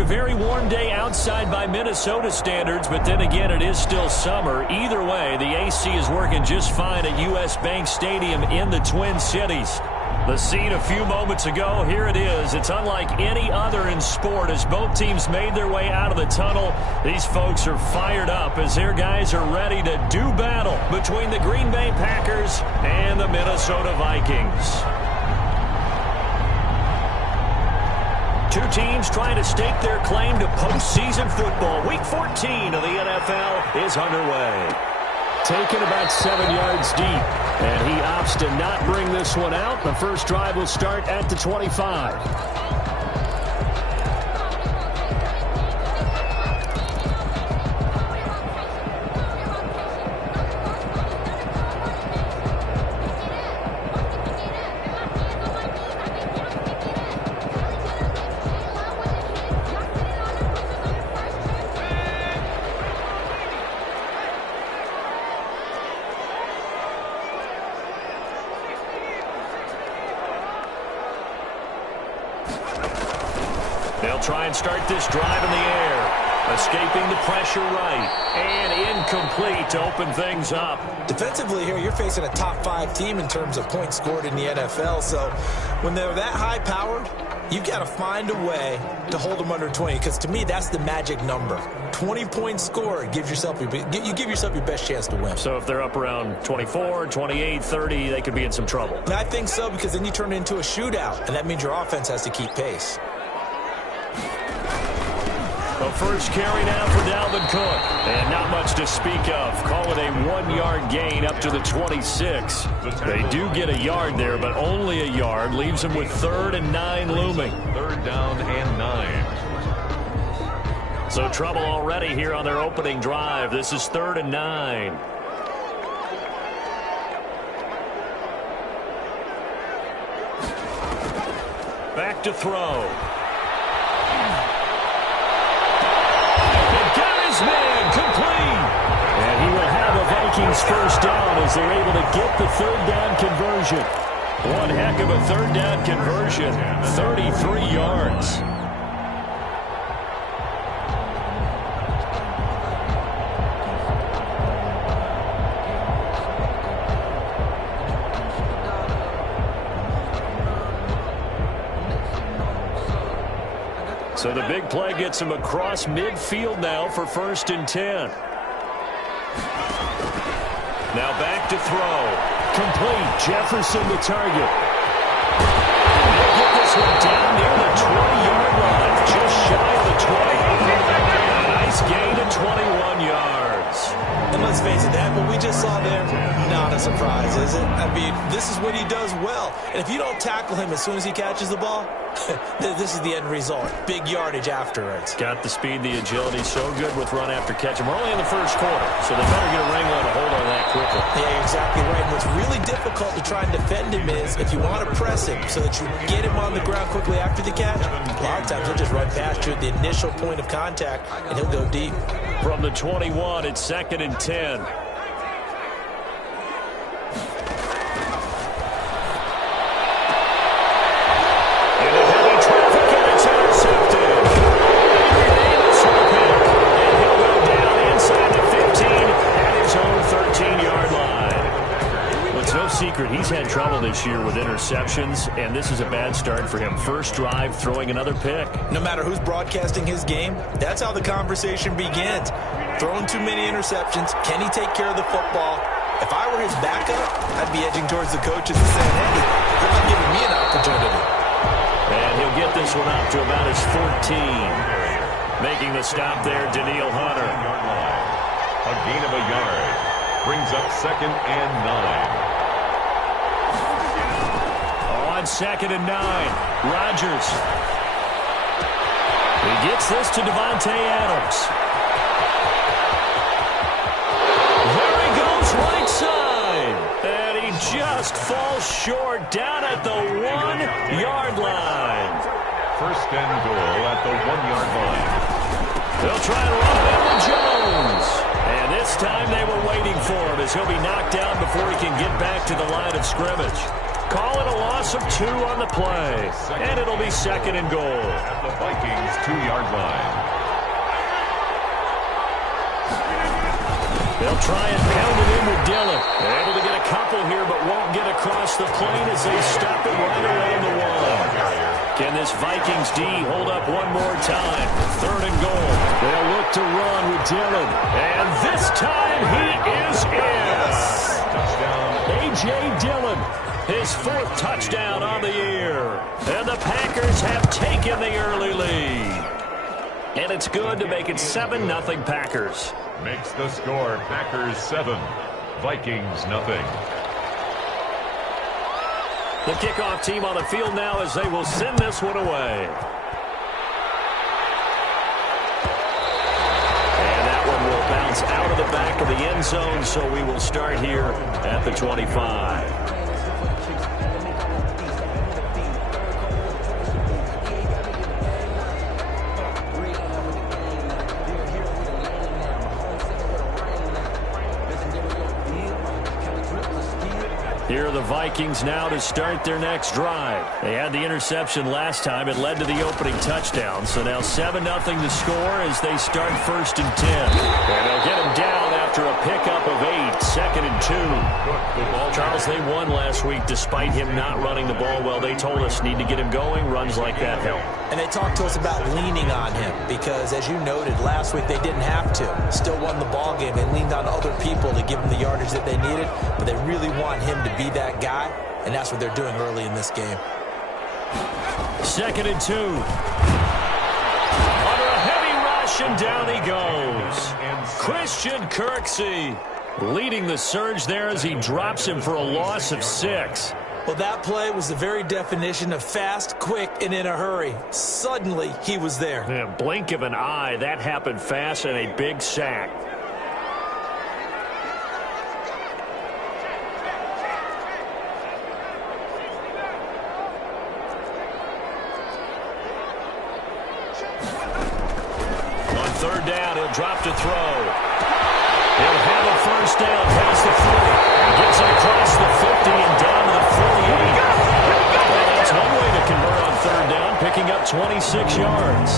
A very warm day outside by Minnesota standards, but then again, it is still summer. Either way, the AC is working just fine at U.S. Bank Stadium in the Twin Cities. The scene a few moments ago, here it is. It's unlike any other in sport as both teams made their way out of the tunnel. These folks are fired up as their guys are ready to do battle between the Green Bay Packers and the Minnesota Vikings. Two teams trying to stake their claim to postseason football. Week 14 of the NFL is underway. Taken about 7 yards deep, and he opts to not bring this one out. The first drive will start at the 25. They'll try and start this drive in the air. Escaping the pressure right. And incomplete to open things up. Defensively here, you're facing a top 5 team in terms of points scored in the NFL. So when they're that high-powered, you've got to find a way to hold them under 20. Because to me, that's the magic number. 20 points scored, you give yourself your best chance to win. So if they're up around 24, 28, 30, they could be in some trouble. And I think so, because then you turn it into a shootout. And that means your offense has to keep pace. The first carry now for Dalvin Cook. And not much to speak of. Call it a 1-yard gain up to the 26. They do get a yard there, but only a yard. Leaves them with 3rd and 9 looming. 3rd down and 9. So trouble already here on their opening drive. This is 3rd and 9. Back to throw. Man, complete. And he will have a Vikings first down as they're able to get the 3rd down conversion. One heck of a 3rd down conversion. 33 yards. So the big play gets him across midfield now for 1st and 10. Now back to throw. Complete. Jefferson the target. They'll get this one down near the 20-yard line. Just shy of the 20. Nice gain to 21 yards. And let's face it, that what we just saw there, not a surprise, is it? I mean, this is what he does well. And if you don't tackle him as soon as he catches the ball, this is the end result. Big yardage afterwards. Got the speed, the agility, so good with run after catch. And we're only in the first quarter, so they better get a wrangle and a hold on that quickly. Yeah, exactly right. And what's really difficult to try and defend him is if you want to press him so that you get him on the ground quickly after the catch, a lot of times he'll just run past you at the initial point of contact, and he'll go deep. From the 21, it's 2nd and 10. Secret, he's had trouble this year with interceptions, and this is a bad start for him. First drive, throwing another pick. No matter who's broadcasting his game, that's how the conversation begins. Throwing too many interceptions, can he take care of the football? If I were his backup, I'd be edging towards the coaches and saying, hey, they're not giving me an opportunity. And he'll get this one up to about his 14. Making the stop there, Daniil Hunter. A gain of a yard. Brings up 2nd and 9. On 2nd and 9, Rodgers. He gets this to Devontae Adams. There he goes right side. And he just falls short down at the 1-yard line. 1st and goal at the 1-yard line. They'll try to run it into Jones. And this time they were waiting for him as he'll be knocked down before he can get back to the line of scrimmage. Call it a loss of 2 on the play. And it'll be second and goal. At the Vikings' 2-yard line. They'll try and pound it in with Dillon. They're able to get a couple here, but won't get across the plane as they stop it right around the wall. Can this Vikings D hold up one more time? Third and goal. They'll look to run with Dillon. And this time he is in. Touchdown. A.J. Dillon, his 4th touchdown on the year. And the Packers have taken the early lead. And it's good to make it 7-0 Packers. Makes the score Packers 7, Vikings nothing. The kickoff team on the field now as they will send this one away. And that one will bounce out of the back of the end zone, so we will start here at the 25. Here are the Vikings now to start their next drive. They had the interception last time. It led to the opening touchdown. So now 7-0 to score as they start 1st and 10. And they'll get him down after a pickup of 8. 2nd and 2. Charles, they won last week despite him not running the ball well. They told us need to get him going. Runs like that help. And they talked to us about leaning on him because, as you noted, last week they didn't have to. Still won the ball game. They leaned on other people to give them the yardage that they needed, but they really want him to be that guy, and that's what they're doing early in this game. 2nd and 2. Under a heavy rush, and down he goes. Christian Kirksey leading the surge there as he drops him for a loss of 6. Well, that play was the very definition of fast, quick, and in a hurry. Suddenly, he was there. In a blink of an eye, that happened fast, and a big sack. On 3rd down, he'll drop to throw. He'll have a 1st down past the 40. Gets it across the 50 and down to the 48. Well, that's one way to convert on 3rd down, picking up 26 yards.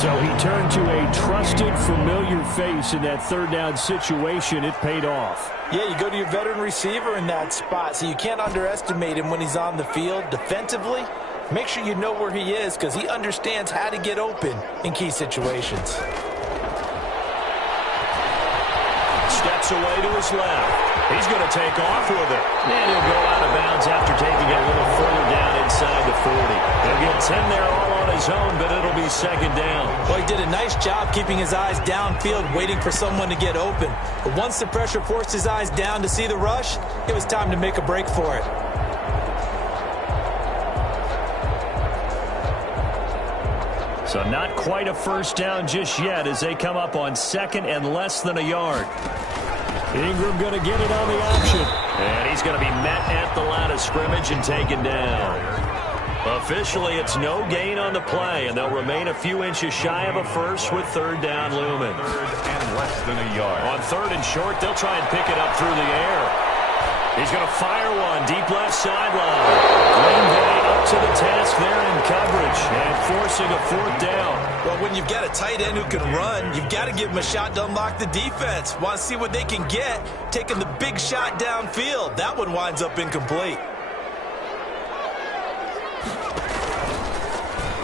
So he turned to a trusted, familiar face in that 3rd down situation. It paid off. Yeah, you go to your veteran receiver in that spot, so you can't underestimate him when he's on the field defensively. Make sure you know where he is because he understands how to get open in key situations. Steps away to his left. He's going to take off with it. And he'll go out of bounds after taking it a little further down inside the 40. He'll get 10 there all on his own, but it'll be 2nd down. Well, he did a nice job keeping his eyes downfield, waiting for someone to get open. But once the pressure forced his eyes down to see the rush, it was time to make a break for it. So not quite a 1st down just yet as they come up on 2nd and less than a yard. Ingram going to get it on the option. And he's going to be met at the line of scrimmage and taken down. Officially, it's no gain on the play, and they'll remain a few inches shy of a 1st with 3rd down looming. 3rd and less than a yard. On 3rd and short, they'll try and pick it up through the air. He's going to fire one deep left sideline. Green Bay up to the task there in coverage and forcing a 4th down. Well, when you've got a tight end who can run, you've got to give him a shot to unlock the defense. Want to see what they can get, taking the big shot downfield. That one winds up incomplete.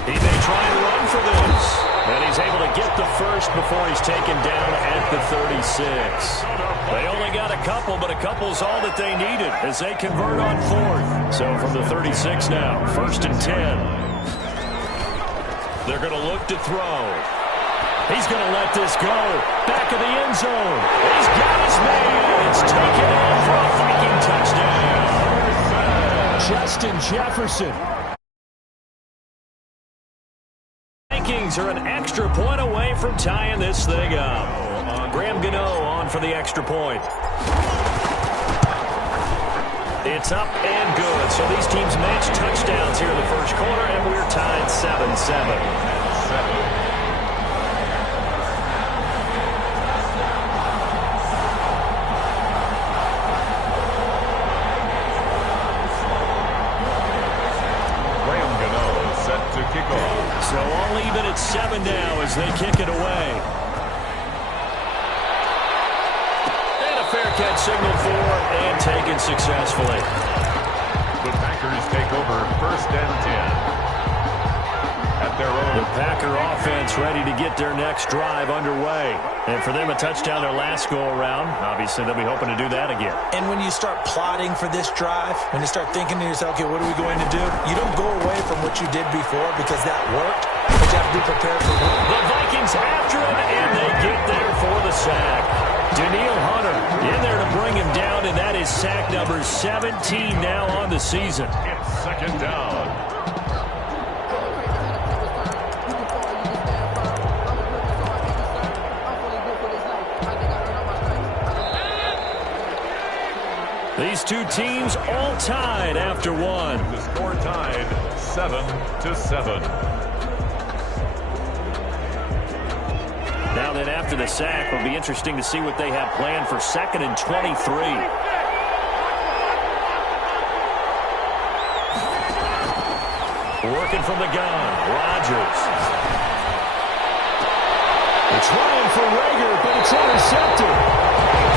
He may try and run for this. And he's able to get the 1st before he's taken down at the 36. They only got a couple, but a couple's all that they needed as they convert on 4th. So from the 36 now, 1st and 10. They're going to look to throw. He's going to let this go. Back of the end zone. He's got his man. It's taken in for a Viking touchdown. Justin Jefferson. Vikings are an extra point away from tying this thing up. Graham Gano on for the extra point. It's up and good. So these teams match touchdowns here in the 1st quarter, and we're tied 7-7. So all even at 7 now as they kick it away. And a fair catch signaled for and taken successfully. The Packers take over 1st and 10. At their own. The Packer offense ready to get their next drive underway. And for them, a touchdown their last go-around. Obviously, they'll be hoping to do that again. And when you start plotting for this drive, when you start thinking to yourself, okay, what are we going to do? You don't go away from what you did before because that worked, but you have to be prepared for it. The Vikings after him, and they get there for the sack. Danielle Hunter in there to bring him down, and that is sack number 17 now on the season. It's 2nd down. These two teams all tied after one. The score tied 7-7. Now then, after the sack, it'll be interesting to see what they have planned for 2nd and 23. Working from the gun, Rodgers. They're trying for Rager, but it's intercepted.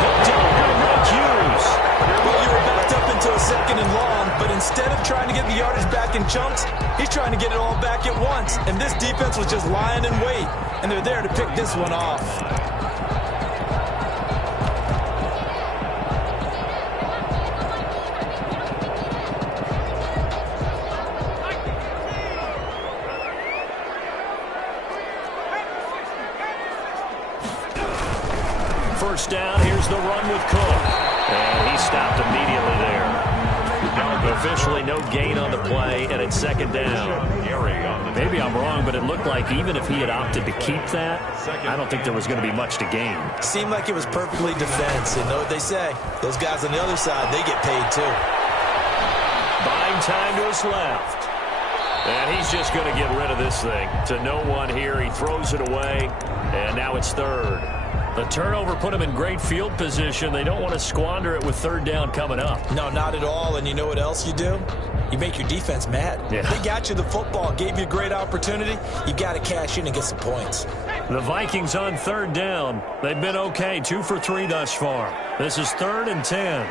Picked up by Mike Hughes. Well, you were backed up into a 2nd and long, but instead of trying to get the yardage back in chunks, he's trying to get it all back at once. And this defense was just lying in wait, and they're there to pick this one off. First down, here's the run with Cook. And he stopped immediately there. Officially no gain on the play, and it's 2nd down. Maybe I'm wrong, but it looked like even if he had opted to keep that, I don't think there was going to be much to gain. Seemed like it was perfectly defense. You know what they say? Those guys on the other side, they get paid too. Buying time to his left. And he's just going to get rid of this thing. To no one here, he throws it away, and now it's 3rd. The turnover put them in great field position. They don't want to squander it with 3rd down coming up. No, not at all. And you know what else you do? You make your defense mad. Yeah. They got you the football, gave you a great opportunity. You got to cash in and get some points. The Vikings on 3rd down. They've been okay, 2 for 3 thus far. This is 3rd and 10.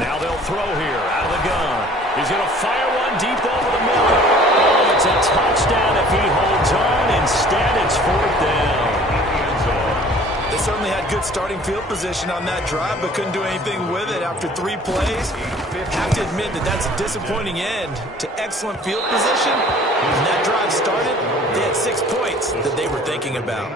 Now they'll throw here out of the gun. He's going to fire one deep over the middle. Oh, it's a touchdown if he holds on. Instead, it's 4th down. They certainly had good starting field position on that drive, but couldn't do anything with it after 3 plays. Have to admit that that's a disappointing end to excellent field position. When that drive started, they had 6 points that they were thinking about.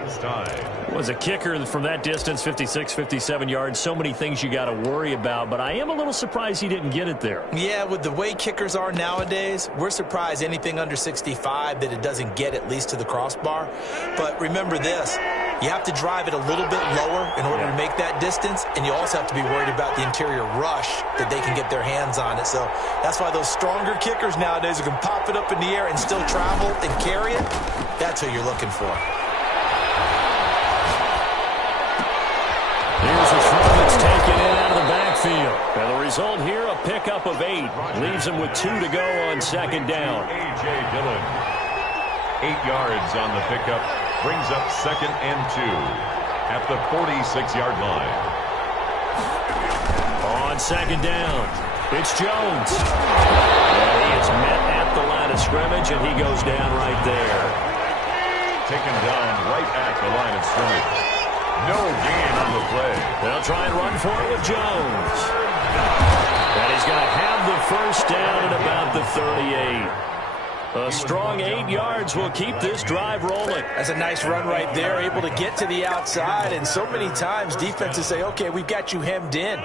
Was a kicker from that distance, 56, 57 yards. So many things you got to worry about, but I am a little surprised he didn't get it there. Yeah, with the way kickers are nowadays, we're surprised anything under 65 that it doesn't get at least to the crossbar. But remember this, you have to drive it a little bit lower in order to make that distance, and you also have to be worried about the interior rush that they can get their hands on it. So that's why those stronger kickers nowadays who can pop it up in the air and still travel and carry it, that's who you're looking for. Here's a throw that's taken in out of the backfield. And the result here, a pickup of 8. Leaves him with 2 to go on 2nd down. A.J. Dillon, 8 yards on the pickup, brings up 2nd and 2 at the 46-yard line. On 2nd down, it's Jones. And he is met at the line of scrimmage, and he goes down right there. Taken down right at the line of scrimmage. No gain on the play. They'll try and run for it with Jones. And he's going to have the first down at about the 38. A strong 8 yards will keep this drive rolling. That's a nice run right there, able to get to the outside. And so many times defenses say, okay, we've got you hemmed in.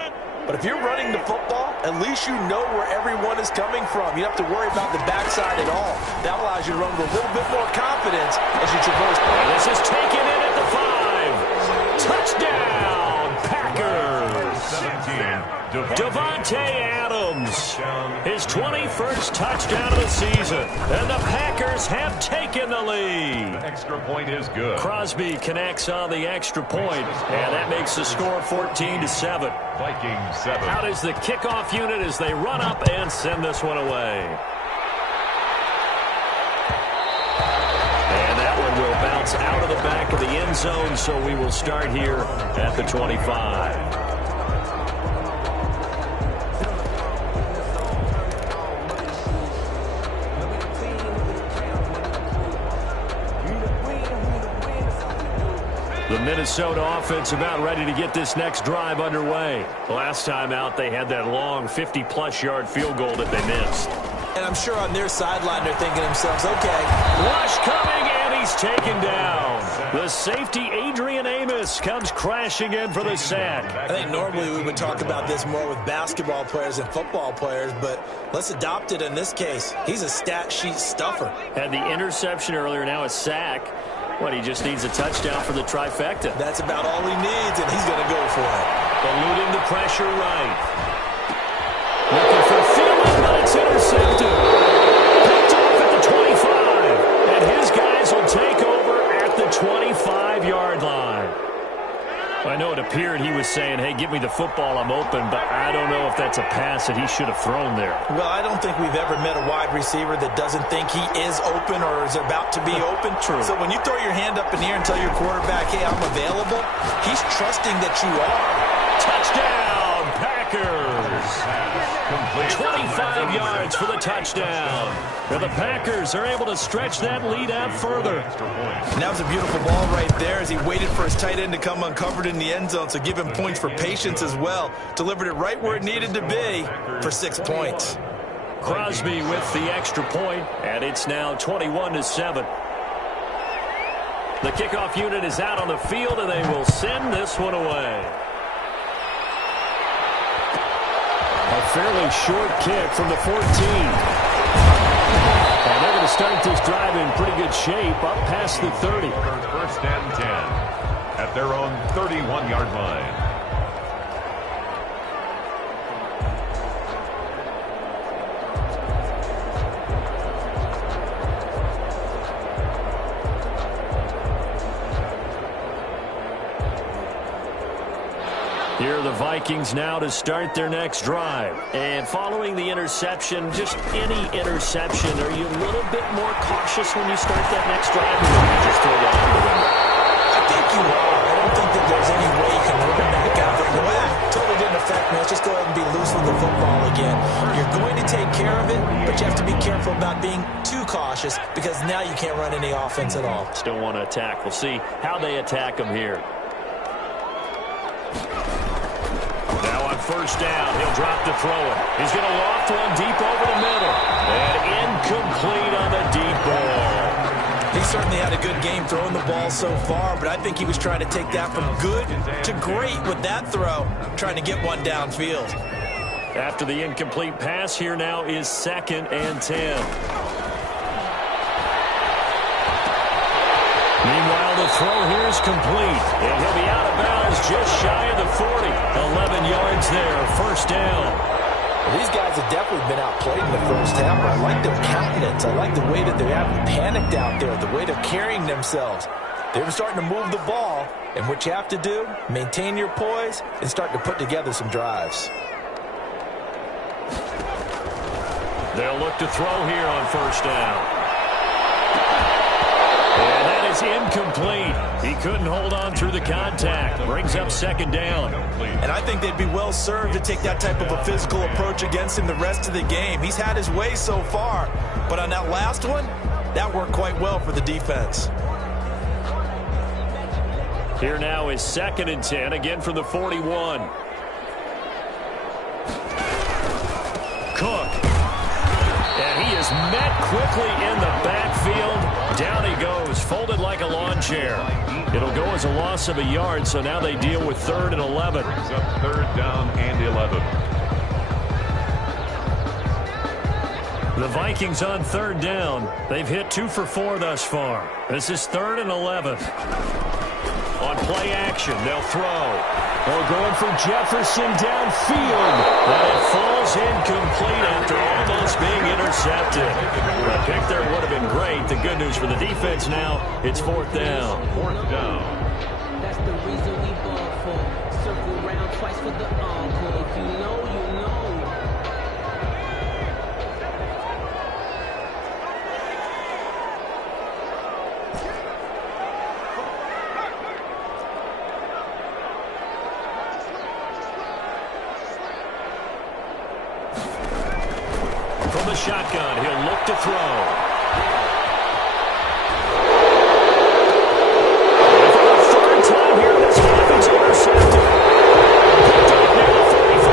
But if you're running the football, at least you know where everyone is coming from. You don't have to worry about the backside at all. That allows you to run with a little bit more confidence as you traverse. This is taken in at the 5. Touchdown, Packers. 17, Davante Adams, his 21st touchdown of the season, and the Packers have taken the lead. Extra point is good. Crosby connects on the extra point, and that makes the score 14-7. Vikings 7. Out is the kickoff unit as they run up and send this one away. And that one will bounce out of the back of the end zone, so we will start here at the 25. The Minnesota offense about ready to get this next drive underway. Last time out, they had that long 50-plus yard field goal that they missed. And I'm sure on their sideline they're thinking to themselves, okay. Rush coming, and he's taken down. The safety, Adrian Amos, comes crashing in for the sack. I think normally we would talk about this more with basketball players and football players, but let's adopt it in this case. He's a stat sheet stuffer. Had the interception earlier, now a sack. What, he just needs a touchdown for the trifecta. That's about all he needs, and he's going to go for it. Eluding the pressure right. Looking for Thielen, but it's intercepted. Picked off at the 25. And his guys will take over at the 25-yard line. I know it appeared he was saying, hey, give me the football, I'm open, but I don't know if that's a pass that he should have thrown there. Well, I don't think we've ever met a wide receiver that doesn't think he is open or is about to be open. True. So when you throw your hand up in the air and tell your quarterback, hey, I'm available, he's trusting that you are. Touchdown, Packers! 25 yards for the touchdown. And the Packers are able to stretch that lead out further. And that was a beautiful ball right there as he waited for his tight end to come uncovered in the end zone, so give him points for patience as well. Delivered it right where it needed to be for 6 points. Crosby with the extra point, and it's now 21-7. The kickoff unit is out on the field, and they will send this one away. A fairly short kick from the 14. And they're going to start this drive in pretty good shape, up past the 30. First and 10 at their own 31-yard line. Here are the Vikings now to start their next drive. And following the interception, just any interception, are you a little bit more cautious when you start that next drive? Or do you just throw that out the window? I think you are. I don't think that there's any way you can rip it back out there. Well, that totally didn't affect me. Let's just go ahead and be loose with the football again. You're going to take care of it, but you have to be careful about being too cautious because now you can't run any offense at all. Still want to attack. We'll see how they attack them here. Now on first down, he'll drop to throw it. He's going to loft one deep over the middle. And incomplete on the deep ball. He certainly had a good game throwing the ball so far, but I think he was trying to take that from good to great with that throw, trying to get one downfield. After the incomplete pass, here now is 2nd and 10. Meanwhile, the throw here is complete. And he'll be out of bounds just shy of the 40. 11 yards there, first down. Well, these guys have definitely been outplayed in the first half, but I like their countenance. I like the way that they haven't panicked out there, the way they're carrying themselves. They're starting to move the ball, and what you have to do, maintain your poise and start to put together some drives. They'll look to throw here on first down. And that is incomplete. He couldn't hold on through the contact. Brings up 2nd down. And I think they'd be well served to take that type of a physical approach against him the rest of the game. He's had his way so far, but on that last one, that worked quite well for the defense. Here now is 2nd and 10, again from the 41. Cook. And he is met quickly in the backfield. Down he goes, folded like a lawn chair. It'll go as a loss of a yard, so now they deal with 3rd and 11. Brings up 3rd down and 11. The Vikings on 3rd down. They've hit 2 for 4 thus far. This is 3rd and 11. On play action, they'll throw. Oh, going for Jefferson downfield. But it falls incomplete after almost being intercepted. The pick there would have been great. The good news for the defense now, it's fourth down. Fourth down. That's the reason we ball for. Circle round twice for the encore. If you know, you know. From the shotgun, he'll look to throw. And for the third time here this half, it's intercepted. Picked up near the 44.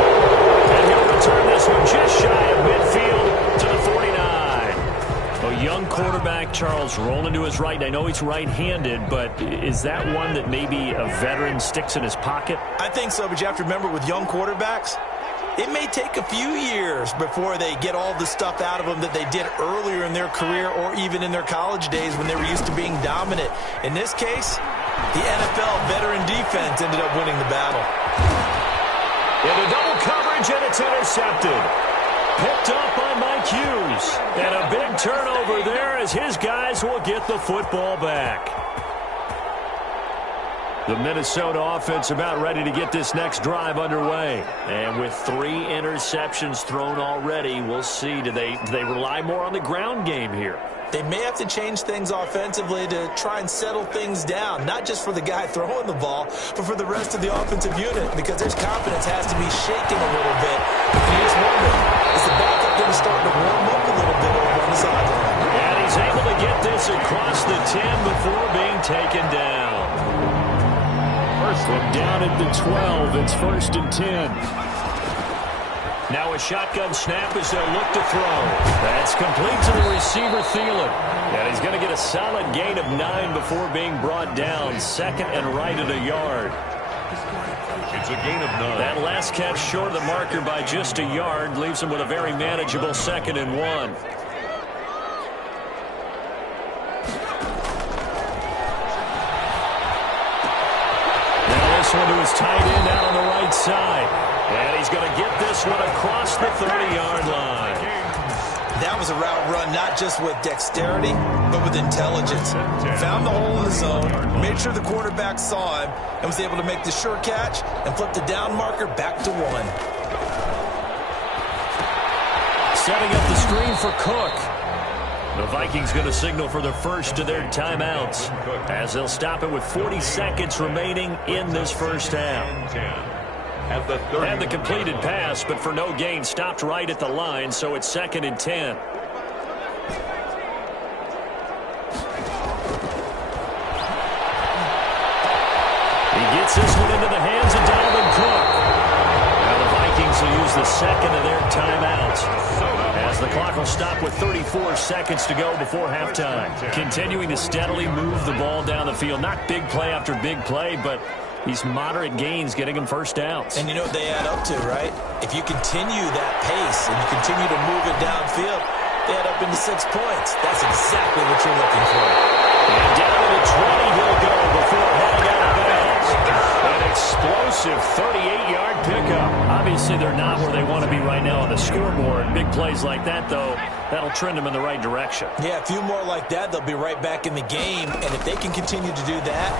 And he'll return this one just shy of midfield to the 49. A young quarterback, Charles, rolling to his right. I know he's right-handed, but is that one that maybe a veteran sticks in his pocket? I think so, but you have to remember with young quarterbacks, it may take a few years before they get all the stuff out of them that they did earlier in their career or even in their college days when they were used to being dominant. In this case, the NFL veteran defense ended up winning the battle. Into double coverage, and it's intercepted. Picked up by Mike Hughes. And a big turnover there as his guys will get the football back. The Minnesota offense about ready to get this next drive underway. And with 3 interceptions thrown already, we'll see. Do they rely more on the ground game here? They may have to change things offensively to try and settle things down, not just for the guy throwing the ball, but for the rest of the offensive unit, because their confidence has to be shaken a little bit. If you just wonder, is the backup going to start to warm up a little bit over on the sideline? And he's able to get this across the 10 before being taken down. From down at the 12, it's 1st and 10. Now a shotgun snap as they'll look to throw. That's complete to the receiver, Thielen. And he's going to get a solid gain of 9 before being brought down. Second and right at a yard. It's a gain of 9. That last catch short of the marker by just a yard leaves him with a very manageable 2nd and 1. This one to his tight end out on the right side. And he's going to get this one across the 30-yard line. That was a route run not just with dexterity, but with intelligence. Found the hole in the zone, made sure the quarterback saw him, and was able to make the sure catch and flip the down marker back to 1. Setting up the screen for Cook. The Vikings going to signal for the first of their timeouts as they'll stop it with 40 seconds remaining in this first half. And the completed pass, but for no gain, stopped right at the line, so it's 2nd and 10. He gets this one into the hands of Dalvin Cook. Now the Vikings will use the second of their timeouts, as the clock will stop with 34 seconds to go before halftime. Continuing to steadily move the ball down the field. Not big play after big play, but these moderate gains getting them first downs. And you know what they add up to, right? If you continue that pace and you continue to move it downfield, they add up into 6 points. That's exactly what you're looking for. And down to the 20 he'll go before heading out of bounds. An explosive 38-yard pickup. Obviously, they're not where they want to be right now on the scoreboard. Big plays like that, though, that'll trend them in the right direction. Yeah, a few more like that, they'll be right back in the game. And if they can continue to do that,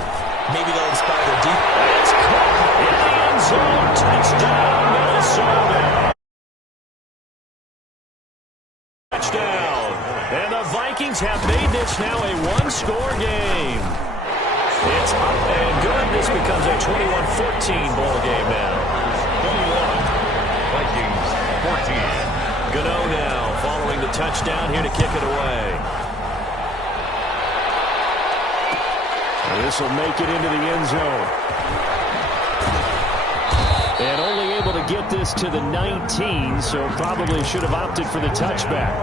maybe they'll inspire their defense. It's Cook in the end zone. Touchdown, Minnesota. Touchdown. And the Vikings have made this now a one-score game. It's up and good. This becomes a 21-14 ball game now. 21. Vikings 14. Gano now following the touchdown here to kick it away. This will make it into the end zone. And only able to get this to the 19, so probably should have opted for the touchback.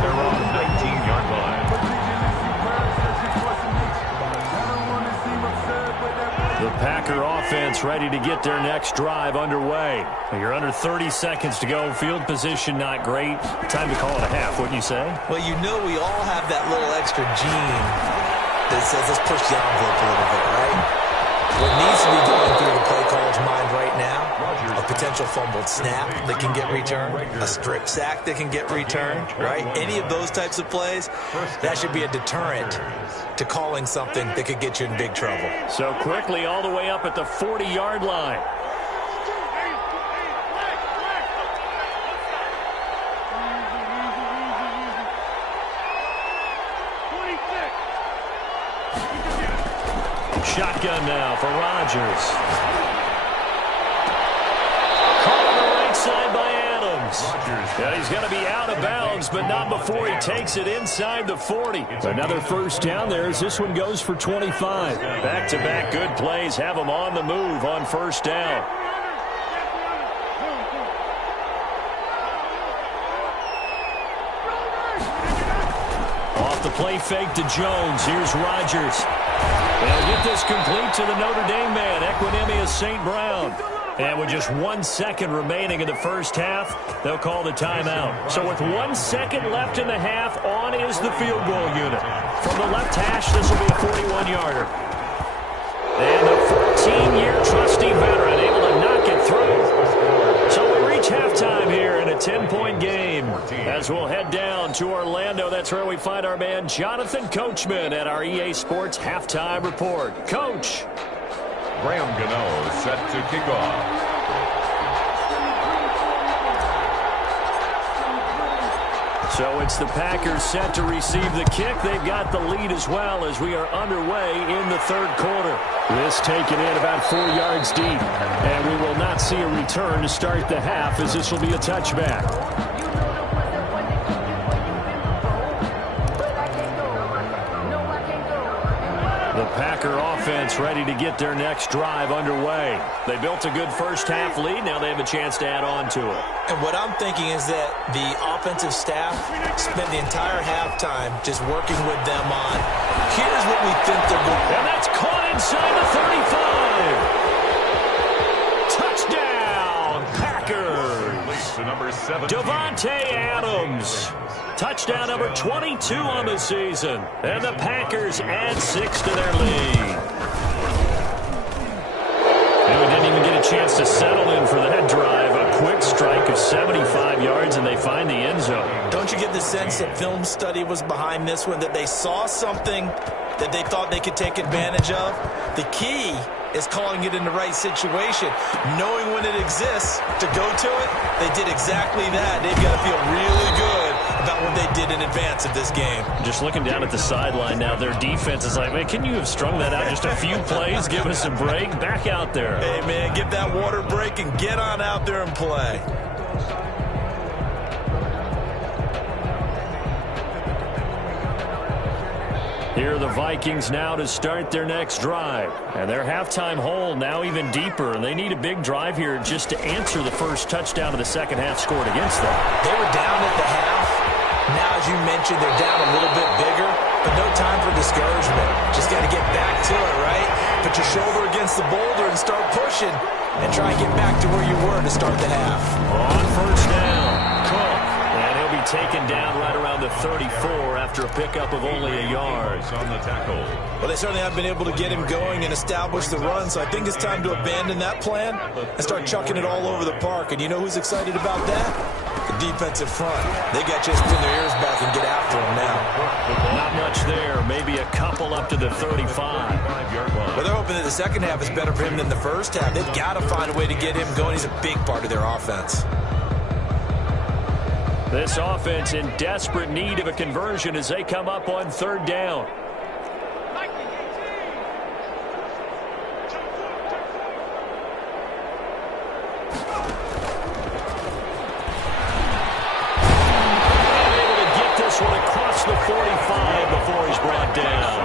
They're on 19-yard line. The Packer offense ready to get their next drive underway. You're under 30 seconds to go. Field position not great. Time to call it a half, wouldn't you say? Well, you know we all have that little extra gene that says let's push the envelope a little bit, right? What needs to be going through the play caller's mind right now, a potential fumbled snap that can get returned, a strip sack that can get returned, right? Any of those types of plays, that should be a deterrent to calling something that could get you in big trouble. So quickly all the way up at the 40-yard line. Shotgun now for Rodgers. Caught on the right side by Adams. Yeah, he's going to be out of bounds, but not before he takes it inside the 40. Another first down there as this one goes for 25. Back-to-back good plays have him on the move on first down. Off the play fake to Jones. Here's Rodgers. They'll get this complete to the Notre Dame man, Equinemius St. Brown. And with just 1 second remaining in the first half, they'll call the timeout. So with 1 second left in the half, on is the field goal unit. From the left hash, this will be a 41-yarder. And the 14-year trusty veteran able to knock it through. So we reach halftime here in a 10-point game. As we'll head down to Orlando, that's where we find our man Jonathan Coachman at our EA Sports Halftime Report. Coach. Graham Gano set to kick off. So it's the Packers set to receive the kick. They've got the lead as well as we are underway in the third quarter. This taken in about 4 yards deep. And we will not see a return to start the half as this will be a touchback. The Packer offense ready to get their next drive underway. They built a good first half lead. Now they have a chance to add on to it. And what I'm thinking is that the offensive staff spent the entire halftime just working with them on, here's what we think they're going to do. And that's caught inside the 35. Touchdown, Packers. To number 7. Devontae Adams. Touchdown number 22 on the season. And the Packers add 6 to their lead. And we didn't even get a chance to settle in for that drive. A quick strike of 75 yards, and they find the end zone. Don't you get the sense that film study was behind this one, that they saw something that they thought they could take advantage of? The key is calling it in the right situation. Knowing when it exists to go to it, they did exactly that. They've got to feel really good about what they did in advance of this game. Just looking down at the sideline now, their defense is like, man, can you have strung that out just a few plays? Give us a break. Back out there. Hey, man, give that water break and get on out there and play. Here are the Vikings now to start their next drive. And their halftime hole now even deeper. And they need a big drive here just to answer the first touchdown of the second half scored against them. They were down at the half. Now, as you mentioned, they're down a little bit bigger. But no time for discouragement. Just got to get back to it, right? Put your shoulder against the boulder and start pushing. And try and get back to where you were to start the half. On first down, Cook. And he'll be taken down right around the 34 after a pickup of only a yard. On the tackle. Well, they certainly have been able to get him going and establish the run, so I think it's time to abandon that plan and start chucking it all over the park. And you know who's excited about that? The defensive front. They got to just pin their ears back and get after him now. Not much there. Maybe a couple up to the 35. Well, they're hoping that the second half is better for him than the first half. They've got to find a way to get him going. He's a big part of their offense. This offense in desperate need of a conversion as they come up on third down. Able to get this one across the 45 before he's brought down.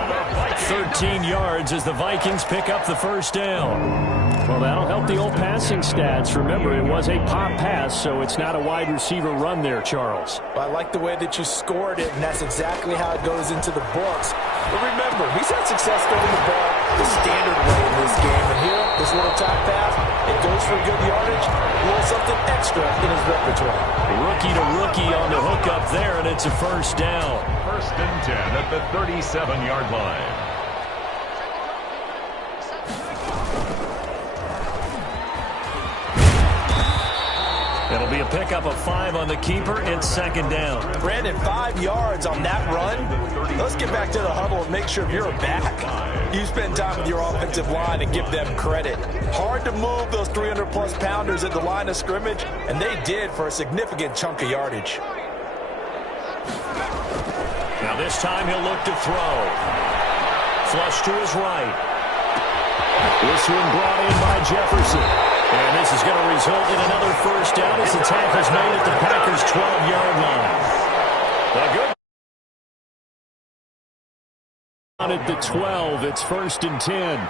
13 yards as the Vikings pick up the first down. Well, that'll help the old passing stats. Remember, it was a pop pass, so it's not a wide receiver run there, Charles. Well, I like the way that you scored it, and that's exactly how it goes into the books. But remember, he's had success throwing the ball the standard way in this game. And here, this little top pass, it goes for good yardage, a little something extra in his repertoire. Rookie to rookie on the hook up there, and it's a first down. First and 10 at the 37-yard line. It'll be a pickup of 5 on the keeper. It's second down. Brandon, 5 yards on that run. Let's get back to the huddle and make sure if you're back, you spend time with your offensive line and give them credit. Hard to move those 300-plus pounders at the line of scrimmage, and they did for a significant chunk of yardage. Now this time he'll look to throw. Flush to his right. This one brought in by Jefferson. And this is going to result in another first down as the tackle's made at the Packers' 12-yard line. At the 12, it's 1st and 10.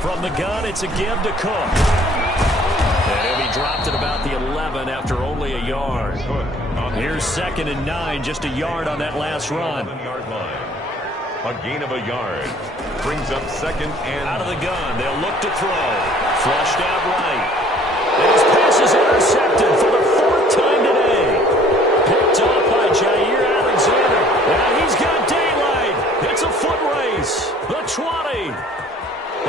From the gun, it's a give to Cook. And he'll be dropped at about the 11 after only a yard. Here's 2nd and 9, just a yard on that last run. A gain of a yard. Brings up 2nd and... Out of the gun, they'll look to throw. Flushed out right. And his pass is intercepted for the 4th time today. Picked off by Jair Alexander. And he's got daylight. It's a foot race. The 20.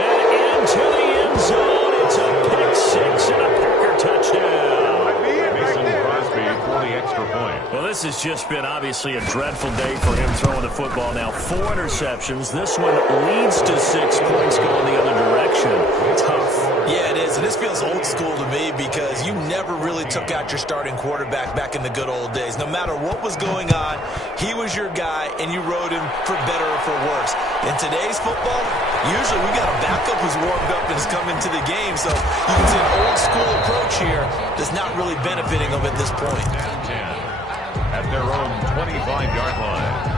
And into the end zone. It's a pick 6 and a Packer touchdown. Mason Crosby for the extra point. Well, this has just been obviously a dreadful day for him throwing the football. Now 4 interceptions. This one leads to 6 points going the other direction. Tough. Yeah, it is. And this feels old school to me because you never really took out your starting quarterback back in the good old days. No matter what was going on, he was your guy, and you rode him for better or for worse. In today's football, usually we got a backup who's warmed up and has come into the game. So you can see an old school approach here that's not really benefiting them at this point. At their own 25-yard line.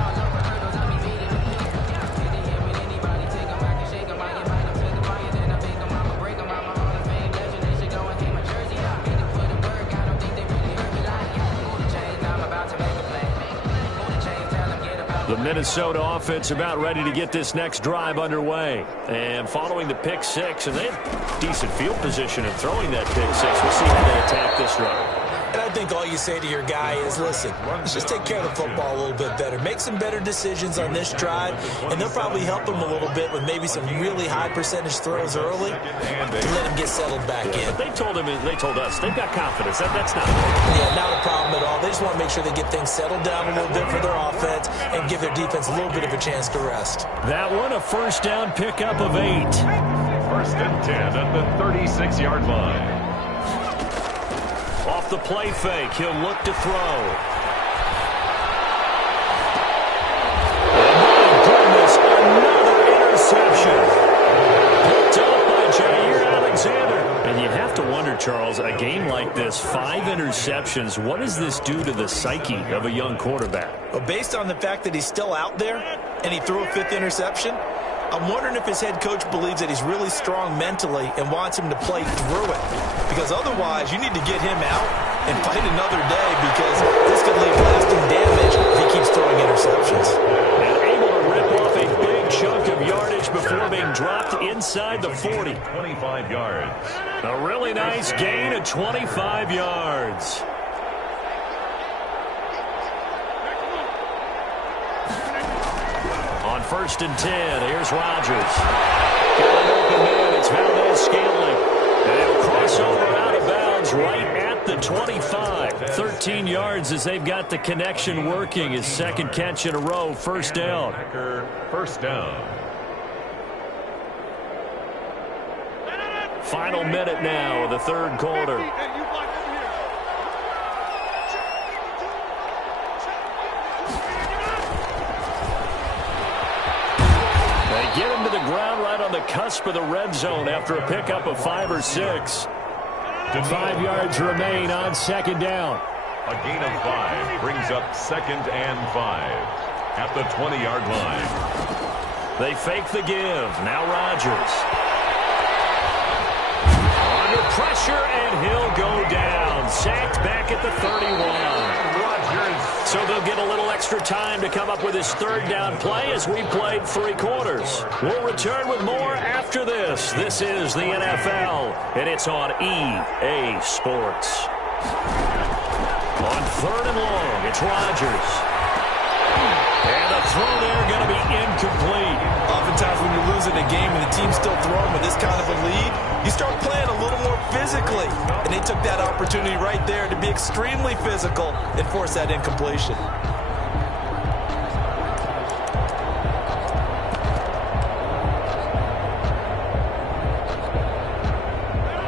The Minnesota offense about ready to get this next drive underway. And following the pick 6, and they have decent field position in throwing that pick 6. We'll see how they attack this drive. And I think all you say to your guy is, listen, let's just take care of the football a little bit better. Make some better decisions on this drive, and they'll probably help him a little bit with maybe some really high percentage throws early and let him get settled back in. But they told us, they've got confidence. That's not not a problem at all. They just want to make sure they get things settled down a little bit for their offense and give their defense a little bit of a chance to rest. That one, a first down pickup of 8. 1st and 10 at the 36-yard line. Off the play fake, he'll look to throw. Oh my goodness, another interception. Picked up by Jair Alexander. And you have to wonder, Charles, a game like this, 5 interceptions, what does this do to the psyche of a young quarterback? Well, based on the fact that he's still out there and he threw a 5th interception, I'm wondering if his head coach believes that he's really strong mentally and wants him to play through it. Because otherwise, you need to get him out and fight another day because this could leave lasting damage if he keeps throwing interceptions. And able to rip off a big chunk of yardage before being dropped inside the 40. 25 yards. A really nice gain of 25 yards. On 1st and 10, here's Rodgers. Got an open man, it's Valdez-Scantling. And he'll cross over out of bounds right at the 25. 13 yards as they've got the connection working. His 2nd catch in a row, first down. First down. Final minute now of the 3rd quarter. Get him to the ground right on the cusp of the red zone after a pickup of 5 or 6. 5 yards remain on 2nd down. A gain of 5 brings up 2nd and 5 at the 20-yard line. They fake the give. Now Rodgers. Under pressure, and he'll go down. Sacked back at the 31. So they'll get a little extra time to come up with his 3rd down play as we played 3 quarters. We'll return with more after this. This is the NFL, and it's on EA Sports. On 3rd and long, it's Rodgers. And the throw there going to be incomplete. Oftentimes when you're losing a game and the team's still throwing with this kind of a lead, you start playing a little more physically. And they took that opportunity right there to be extremely physical and force that incompletion.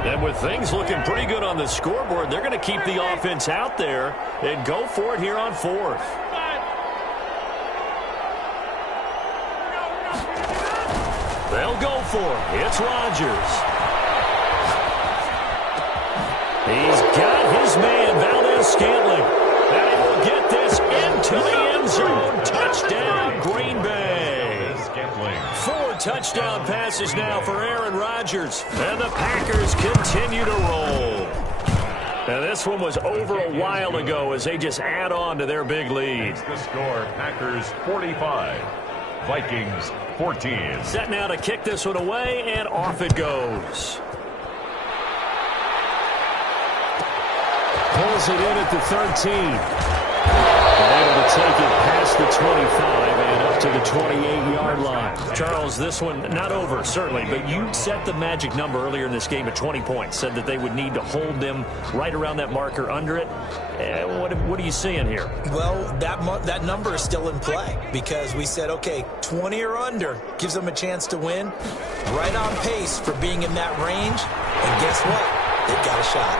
And with things looking pretty good on the scoreboard, they're going to keep the offense out there and go for it here on fourth. They'll go for it. It's Rodgers. He's got his man, Valdez-Scantling. And he will get this into the end zone. Touchdown, Green Bay. 4 touchdown passes now for Aaron Rodgers. And the Packers continue to roll. Now this one was over a while ago as they just add on to their big lead. The score, Packers 45, Vikings 14. Set now to kick this one away, and off it goes. Pulls it in at the 13. And able to take it past the 25 and up to the 28-yard line. Charles, this one not over, certainly, but you set the magic number earlier in this game at 20 points. Said that they would need to hold them right around that marker under it. What are you seeing here? Well, that number is still in play because we said, okay, 20 or under gives them a chance to win. Right on pace for being in that range. And guess what? They've got a shot.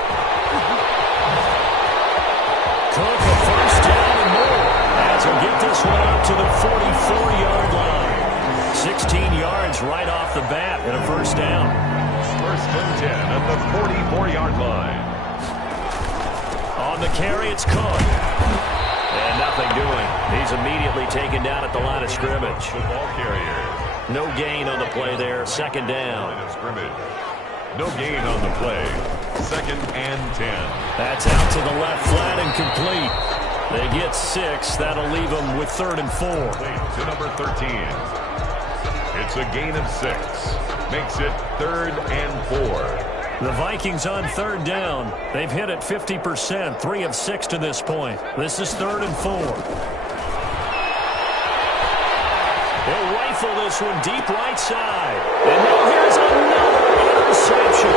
Cook a first down and more as he'll get this one up to the 44-yard line. 16 yards right off the bat and a first down. First and 10 at the 44-yard line. On the carry, it's Cook. And nothing doing. He's immediately taken down at the line of scrimmage. The ball carrier. No gain on the play there. Second down. Line of scrimmage. No gain on the play. Second and 10. That's out to the left, flat and complete. They get 6. That'll leave them with 3rd and 4. To number 13. It's a gain of 6. Makes it 3rd and 4. The Vikings on 3rd down. They've hit it 50%, 3 of 6 to this point. This is 3rd and 4. They'll rifle this one deep right side. And now here's another interception.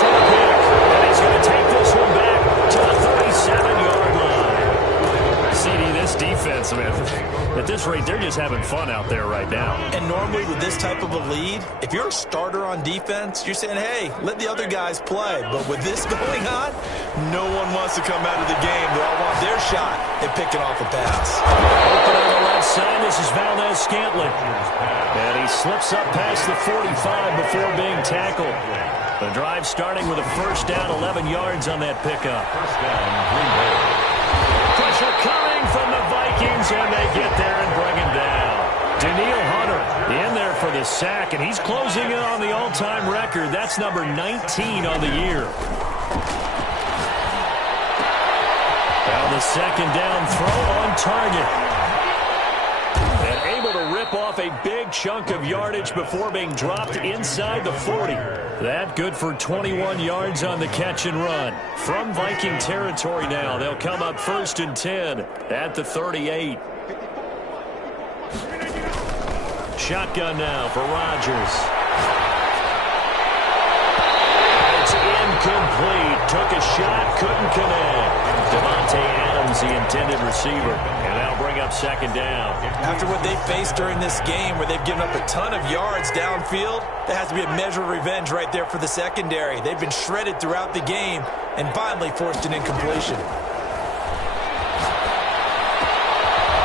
And he's going to take this one back to the 37-yard line. CD, this defense, man, at this rate, they're just having fun out there right now. And normally with this type of a lead, if you're a starter on defense, you're saying, hey, let the other guys play. But with this going on, no one wants to come out of the game. They all want their shot at picking off a pass. Open on the left side, this is Valdez-Scantling. And he slips up past the 45 before being tackled. The drive starting with a first down, 11 yards on that pickup. First down, Green Bay. Pressure coming from the Vikings, and they get there and bring him down. Daniil Hunter in there for the sack, and he's closing in on the all-time record. That's number 19 on the year. Now the second down throw on target. And able to rip off a big chunk of yardage before being dropped inside the 40. That good for 21 yards on the catch and run. From Viking territory now, they'll come up 1st and 10 at the 38. Shotgun now for Rodgers. It's incomplete. Took a shot, couldn't connect. Devontae Adams, the intended receiver. And that'll bring up 2nd down. After what they faced during this game where they've given up a ton of yards downfield, there has to be a measure of revenge right there for the secondary. They've been shredded throughout the game and finally forced an incompletion.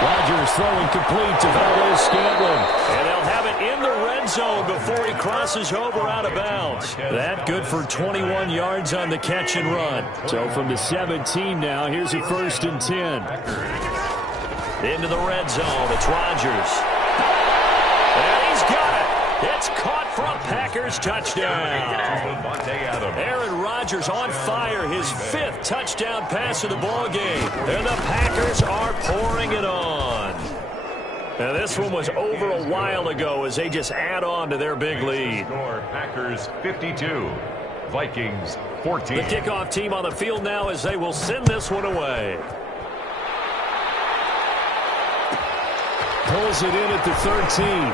Rodgers throwing complete to Valdez-Scantling. And they'll have it in the red zone before he crosses over out of bounds. That good for 21 yards on the catch and run. So from the 17 now, here's a 1st and 10. Into the red zone, it's Rodgers. And he's got it. It's caught for a Packers touchdown. Aaron Rodgers on fire, his 5th touchdown pass of the ballgame. And the Packers are pouring it on. Now this one was over a while ago as they just add on to their big lead. Packers 52, Vikings 14. The kickoff team on the field now as they will send this one away. Pulls it in at the 13.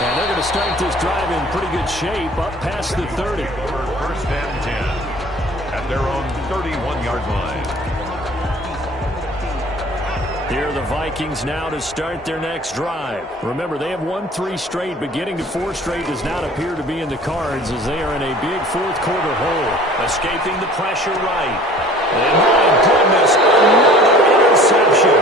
And they're going to start this drive in pretty good shape up past the 30. First and 10 at their own 31-yard line. Here are the Vikings now to start their next drive. Remember, they have won 3 straight, but getting to 4 straight does not appear to be in the cards as they are in a big fourth-quarter hole. Escaping the pressure right. And my goodness, another interception.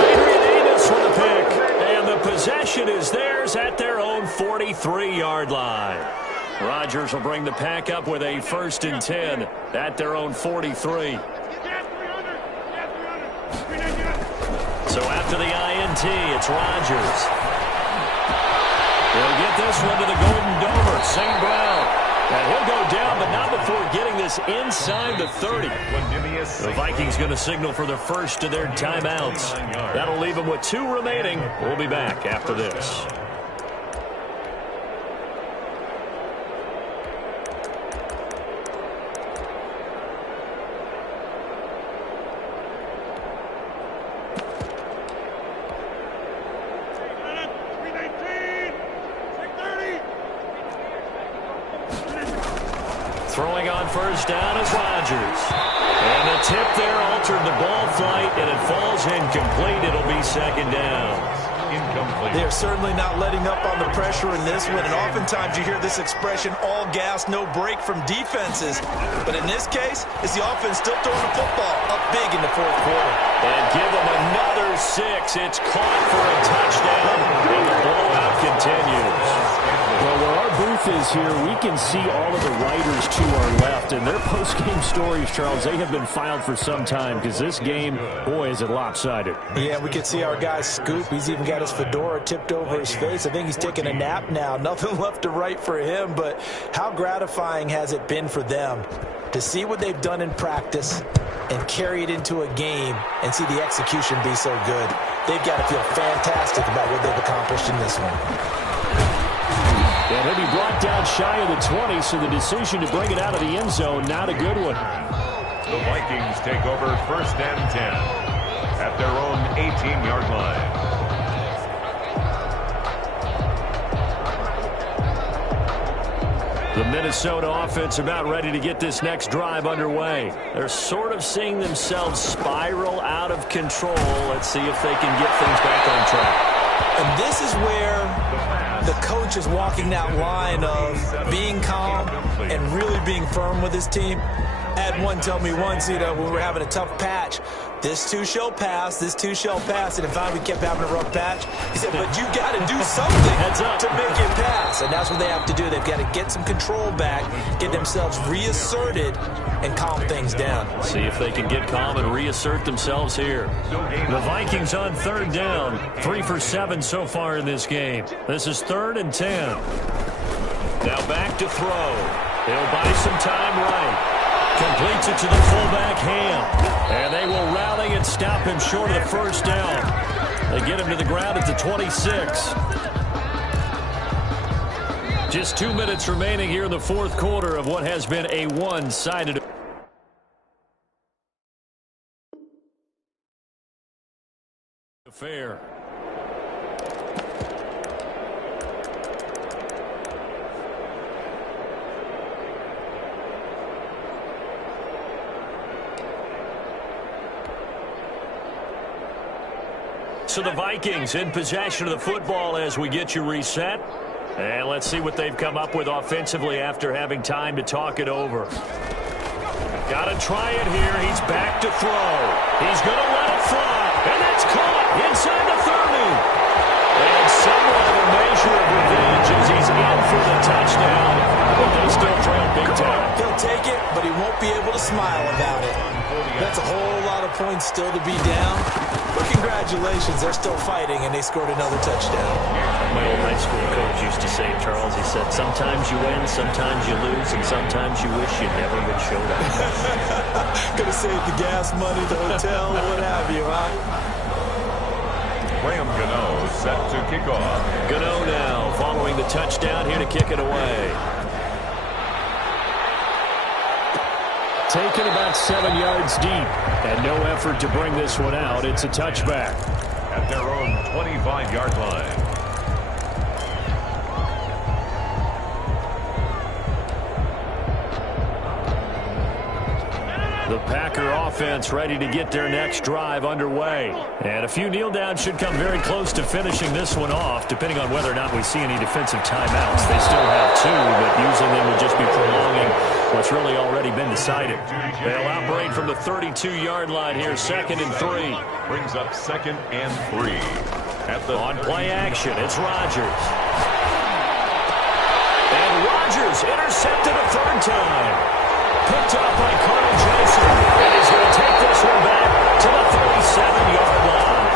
Adrian Davis with a pick. And the possession is theirs at their own 43-yard line. Rodgers will bring the pack up with a 1st and 10 at their own 43. So after the INT, it's Rodgers. He'll get this one to the Golden Domer, St. Brown. And he'll go down, but not before getting this inside the 30. The Vikings going to signal for the first of their timeouts. That'll leave them with 2 remaining. We'll be back after this. Throwing on first down is Rodgers. And the tip there altered the ball flight, and it falls incomplete. It'll be 2nd down. Incomplete. They're certainly not letting up on the pressure in this one, and oftentimes you hear this expression, all gas, no break from defenses. But in this case, it's the offense still throwing the football up big in the 4th quarter. And give them another 6. It's caught for a touchdown, and the blowout continues. Well, where our booth is here, we can see all of the writers to our left. And their post-game stories, Charles, they have been filed for some time because this game, boy, is it lopsided. Yeah, we can see our guy Scoop. He's even got his fedora tipped over his face. I think he's taking a nap now. Nothing left to write for him, but how gratifying has it been for them to see what they've done in practice and carry it into a game and see the execution be so good. They've got to feel fantastic about what they've accomplished in this one. And he'll be brought down shy of the 20, so the decision to bring it out of the end zone, not a good one. The Vikings take over 1st and 10 at their own 18-yard line. The Minnesota offense about ready to get this next drive underway. They're sort of seeing themselves spiral out of control. Let's see if they can get things back on track. And this is where the coach is walking that line of being calm and really being firm with his team. I had one tell me once, when we were having a tough patch, this too shall pass, this too shall pass. And finally we kept having a rough patch. He said, but you got to do something to make it pass. And that's what they have to do. They've got to get some control back, get themselves reasserted, and calm things down. See if they can get calm and reassert themselves here. The Vikings on 3rd down. 3 for 7 so far in this game. This is 3rd and 10. Now back to throw. He'll buy some time right. Completes it to the fullback, Ham. And they will rally and stop him short of the 1st down. They get him to the ground at the 26. Just 2 minutes remaining here in the 4th quarter of what has been a one-sided affair. So the Vikings in possession of the football as we get you reset. And let's see what they've come up with offensively after having time to talk it over. Got to try it here. He's back to throw. He's going to let it fly. And that's caught inside the 30. And somewhat of a measure of revenge as he's in for the touchdown. But they still trail big time. He'll take it, but he won't be able to smile about it. That's a whole lot of points still to be down. But congratulations, they're still fighting, and they scored another touchdown. My old high school coach used to say, Charles, he said, sometimes you win, sometimes you lose, and sometimes you wish you never would show up. Could have saved the gas money, the hotel, what have you, huh? Graham Gano set to kick off. Gano now following the touchdown here to kick it away. Taken about 7 yards deep, and no effort to bring this one out. It's a touchback. at their own 25-yard line. The Packer offense ready to get their next drive underway. And a few kneel downs should come very close to finishing this one off, depending on whether or not we see any defensive timeouts. They still have 2, but using them would just be prolonging what's really already been decided. They'll operate from the 32-yard line here, 2nd and 3. Brings up 2nd and 3. On play action, it's Rodgers. And Rodgers intercepted a 3rd time. Picked up by Colonel Johnson. And he's going to take this one back to the 37-yard line.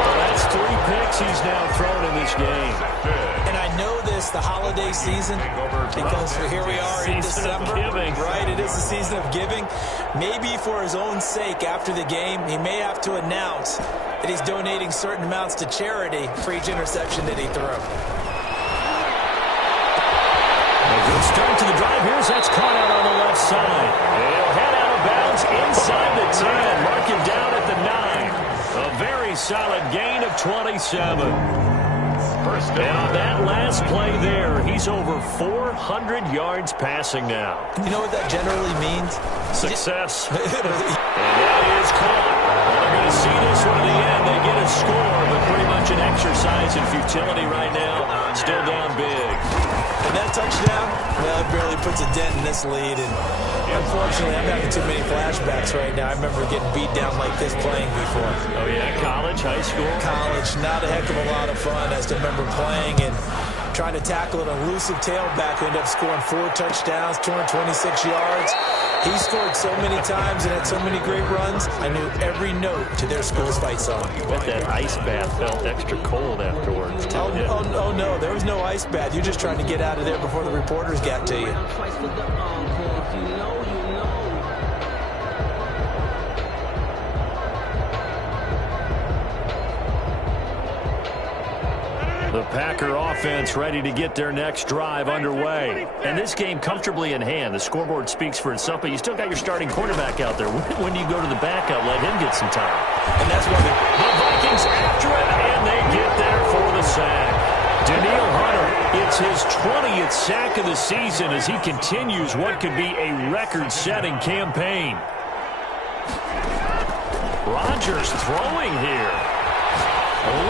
Well, that's 3 picks he's now thrown in this game. And I know this, the holiday season, because here we are in December. Right, it is the season of giving. Maybe for his own sake, after the game, he may have to announce that he's donating certain amounts to charity for each interception that he threw. Good start to the drive. That's caught out on the left side. He'll head out of bounds inside the 10. Mark him down at the 9. A very solid gain of 27. And on that last play there, he's over 400 yards passing now. You know what that generally means? Success. And that is caught. Well, they're going to see this one in the end. They get a score, but pretty much an exercise in futility right now. Still down big. And that touchdown, well, it barely puts a dent in this lead. And unfortunately, I'm having too many flashbacks right now. I remember getting beat down like this playing before. Oh, yeah? College, high school? College. Not a heck of a lot of fun. I still remember playing and trying to tackle an elusive tailback who ended up scoring 4 touchdowns, 226 yards. He scored so many times and had so many great runs, I knew every note to their school's fight song. I bet that ice bath felt extra cold afterwards. Oh, no, there was no ice bath. You're just trying to get out of there before the reporters got to you. The Packer offense ready to get their next drive underway. And this game comfortably in hand. The scoreboard speaks for itself, but you still got your starting quarterback out there. When do you go to the backup? Let him get some time. And that's why the Vikings after it, and they get there for the sack. Daniil Hunter, it's his 20th sack of the season as he continues what could be a record-setting campaign. Rodgers throwing here.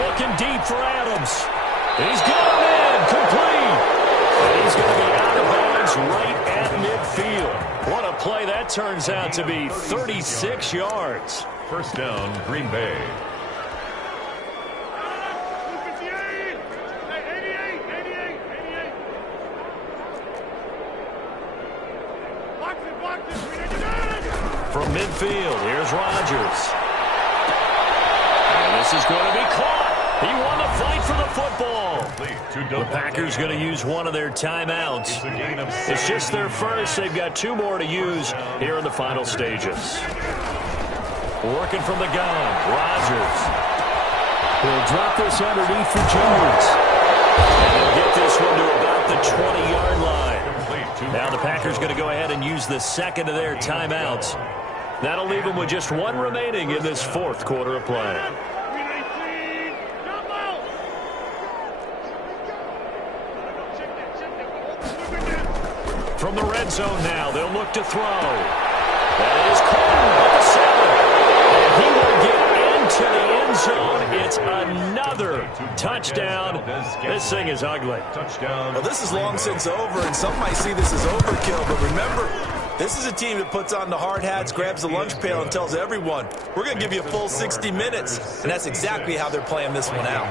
Looking deep for Adams. He's got him in, complete. And he's going to be out of bounds right at midfield. What a play that turns out to be, 36 yards. First down, Green Bay. From midfield, here's Rodgers. And this is going to be caught. He won the fight for the football. The Packers going to use one of their timeouts. It's just their first. They've got 2 more to use here in the final stages. Working from the gun, Rodgers. He'll drop this underneath for Jones. And he'll get this one to about the 20-yard line. Now the Packers going to go ahead and use the second of their timeouts. That'll leave them with just 1 remaining in this 4th quarter of play. From the red zone now, they'll look to throw. That is caught at the 7. And he will get into the end zone. It's another touchdown. This thing is ugly. Touchdown. Well, this is long since over, and some might see this as overkill. But remember, this is a team that puts on the hard hats, grabs the lunch pail, and tells everyone, we're going to give you a full 60 minutes. And that's exactly how they're playing this one out.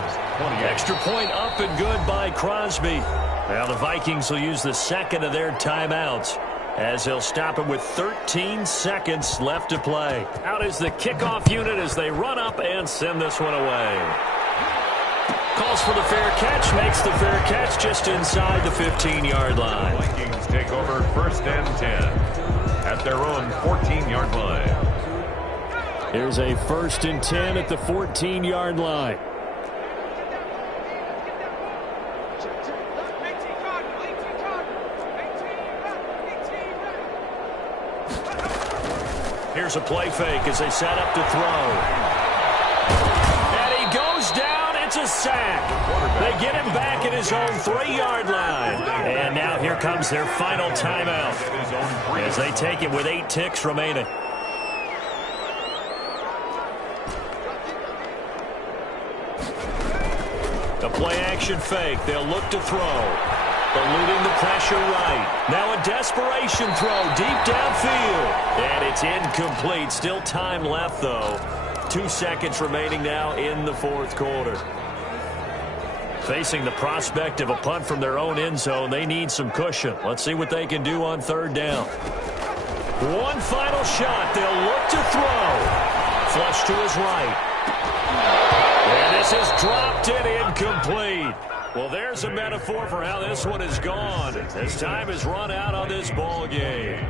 Extra point up and good by Crosby. Now the Vikings will use the second of their timeouts as they'll stop it with 13 seconds left to play. Out is the kickoff unit as they run up and send this one away. Calls for the fair catch, makes the fair catch just inside the 15-yard line. Vikings take over 1st and 10 at their own 14-yard line. Here's a 1st and 10 at the 14-yard line. Here's a play fake as they set up to throw. It's a sack. They get him back at his own 3-yard line. And now here comes their final timeout as they take it with 8 ticks remaining. A play-action fake. They'll look to throw. Eluding the pressure right. Now a desperation throw deep downfield. And it's incomplete. Still time left, though. 2 seconds remaining now in the fourth quarter. Facing the prospect of a punt from their own end zone, they need some cushion. Let's see what they can do on third down. One final shot. They'll look to throw. Flush to his right. And this is dropped and incomplete. Well, there's a metaphor for how this one is gone as time has run out on this ball game.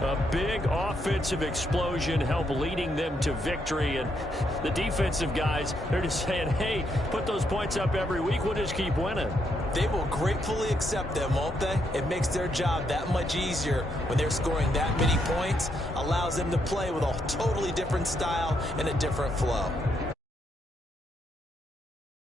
A big offensive explosion helped leading them to victory. And the defensive guys, they're just saying, hey, put those points up every week. We'll just keep winning. They will gratefully accept them, won't they? It makes their job that much easier when they're scoring that many points. Allows them to play with a totally different style and a different flow.